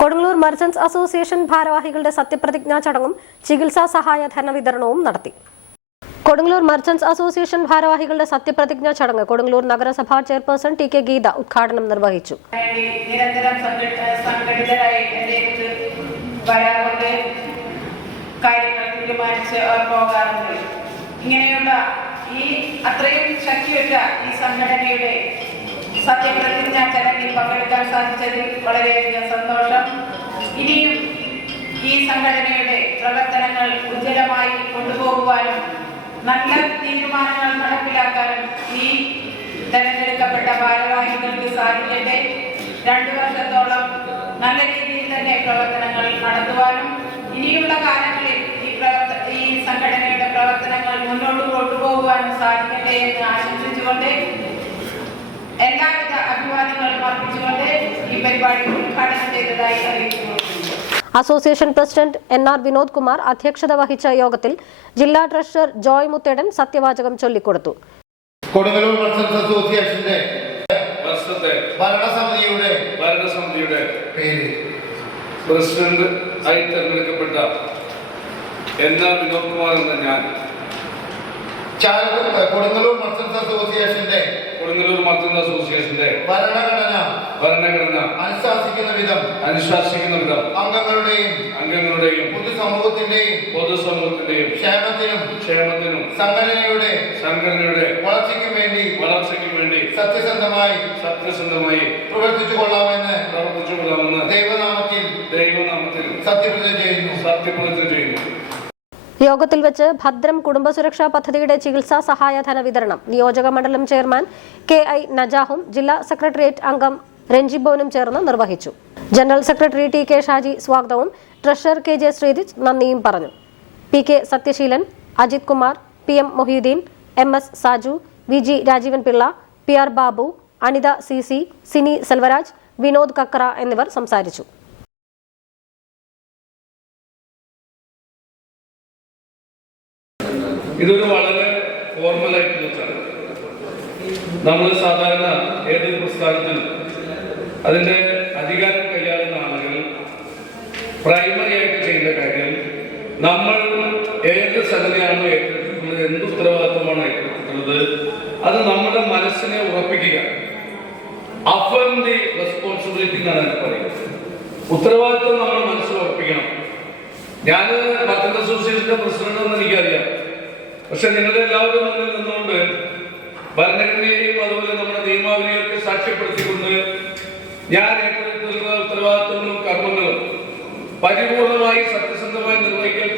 Kodungallur merchants association ഭാരവാഹികളുടെ സത്യപ്രതിജ്ഞാ ചടങ്ങും ചികിത്സാ സഹായ ധനവിതരണവും നടത്തി. കൊടുങ്ങല്ലൂർ മർച്ചന്റ്സ് അസോസിയേഷൻ ഭാരവാഹികളുടെ സത്യപ്രതിജ്ഞാ ചടങ്ങ് കൊടുങ്ങല്ലൂർ നഗരസഭാ ചെയർപേഴ്സൺ ടി കെ ഗീത ഉദ്ഘാടനം നിർവഹിച്ചു. ഇങ്ങനെയുള്ള ഈ അത്രയും ശക്തിയുള്ള ഈ സംഘടനയുടെ സത്യപ്രതിജ്ഞ ചടങ്ങിൽ പങ്കെടുക്കാൻ സാധിച്ചതിൽ വളരെയധികം സന്തോഷം. ഇനിയും ഈ സംഘടനയുടെ പ്രവർത്തനങ്ങൾ ഉജ്ജ്വലമായി കൊണ്ടുപോകുവാനും നല്ല തീരുമാനങ്ങൾ നടപ്പിലാക്കാനും ഈ തെരഞ്ഞെടുക്കപ്പെട്ട ഭാരവാഹികൾക്ക് സാധിക്കട്ടെ. രണ്ടു വർഷത്തോളം നല്ല രീതിയിൽ തന്നെ പ്രവർത്തനങ്ങൾ നടത്തുവാനും ഇനിയുള്ള കാലങ്ങളിൽ ഈ പ്രവർത്ത ഈ സംഘടനയുടെ പ്രവർത്തനങ്ങൾ മുന്നോട്ട് കൊണ്ടുപോകുവാനും സാധിക്കട്ടെ എന്ന് ആശംസിച്ചുകൊണ്ട് എല്ലാവിധ അഭിവാദ്യങ്ങളും അർപ്പിച്ചുകൊണ്ട് ഈ പരിപാടി ഉദ്ഘാടനം ചെയ്തതായി അറിയിക്കുന്നു. Association president N R Vinod Kumar അധ്യക്ഷത വഹിച്ച യോഗത്തിൽ ജില്ലാ ട്രഷറർ ജോയ് മുത്തേടൻ സത്യവാചകം ചൊല്ലിക്കൊടുത്തു. കൊടുങ്ങല്ലൂർ അസോസിയേഷന്റെ വർഷത്തെ ഭരണസമിതിയുടെ ഭരണസമിതിയുടെ പേര്. പ്രസിഡന്റ് ആയി തെരഞ്ഞെടുക്കപ്പെട്ട എൻ ആർ വിനോദ് കുമാർ എന്ന ഞാൻ കൊടുങ്ങല്ലൂർ മർച്ചന്റ്സ് അസോസിയേഷന്റെ കൊടുങ്ങല്ലൂർ മർച്ചന്റ് അസോസിയേഷന്റെ ഭരണഘടന ഭരണഘടന അനുശാസിക്കുന്ന വിധം അനുശാസിക്കുന്ന വിധം അംഗങ്ങളുടെയും അംഗങ്ങളുടെയും പൊതുസമൂഹത്തിന്റെയും പൊതുസമൂഹത്തിന്റെയും ക്ഷേമത്തിനും ക്ഷേമത്തിനും സംഘടനയുടെ സംഘടനയുടെ വളർച്ചയ്ക്കും വേണ്ടി വളർച്ചയ്ക്കും വേണ്ടി സത്യസന്ധമായി സത്യസന്ധമായി പ്രവർത്തിച്ചു കൊള്ളാമെന്ന് പ്രവർത്തിച്ചു കൊള്ളാമെന്ന് ദൈവനാമത്തിൽ ദൈവനാമത്തിൽ സത്യപ്രതിജ്ഞ ചെയ്യുന്നു. സത്യപ്രതിജ്ഞ യോഗത്തിൽ വെച്ച് ഭദ്രം കുടുംബസുരക്ഷാ പദ്ധതിയുടെ ചികിത്സാ സഹായ ധന വിതരണം നിയോജക മണ്ഡലം ചെയർമാൻ കെ ഐ നജാഹും ജില്ലാ സെക്രട്ടേറിയറ്റ് അംഗം രഞ്ജിബോനും ചേർന്ന് നിർവഹിച്ചു. General secretary T K Shaji സ്വാഗതവും ട്രഷറർ കെ ജെ ശ്രീജിത്ത് നന്ദിയും പറഞ്ഞു. P K Sathyaseelan Ajith Kumar P M Mohiddeen M S Saju V G Rajeevan Pillai P R Babu Anitha C C Sini Selvaraj Vinod Kakkara എന്നിവർ സംസാരിച്ചു. ഇതൊരു വളരെ formal ആയിട്ടുള്ള ചടങ്ങ്. നമ്മൾ സാധാരണ ഏതൊരു പ്രസ്ഥാനത്തിൽ അതിന്റെ അധികാരം കൈയാളുന്ന ആളുകൾ പ്രൈമറി ആയിട്ട് ചെയ്യുന്ന കാര്യം നമ്മൾ ഏത് സംഗതിയാണോ ഏറ്റെടുക്കുന്നത് എന്ത് ഉത്തരവാദിത്വമാണ് ഏറ്റെടുക്കുന്നത് അത് നമ്മുടെ മനസ്സിനെ ഉറപ്പിക്കുക. അഫേം ദി റെസ്പോൺസിബിലിറ്റി എന്നാണ് എനിക്ക് പറയുന്നത്. ഉത്തരവാദിത്വം നമ്മൾ മനസ്സിൽ ഉറപ്പിക്കണം. ഞാൻ മർച്ചന്റ് അസോസിയേഷന്റെ പ്രസിഡന്റ് എന്ന് എനിക്കറിയാം. പക്ഷെ നിങ്ങളുടെ എല്ലാവരും മുന്നിൽ നിന്നുകൊണ്ട് ഭരണഘടനയെയും അതുപോലെ നമ്മുടെ നിയമാവലിയൊക്കെ സാക്ഷ്യപ്പെടുത്തിക്കൊണ്ട് ഞാൻ ഏറ്റെടുത്തിരുന്ന ഉത്തരവാദിത്വങ്ങളും കർമ്മങ്ങളും പരിപൂർണമായി സത്യസന്ധമായി നിർവഹിക്കാൻ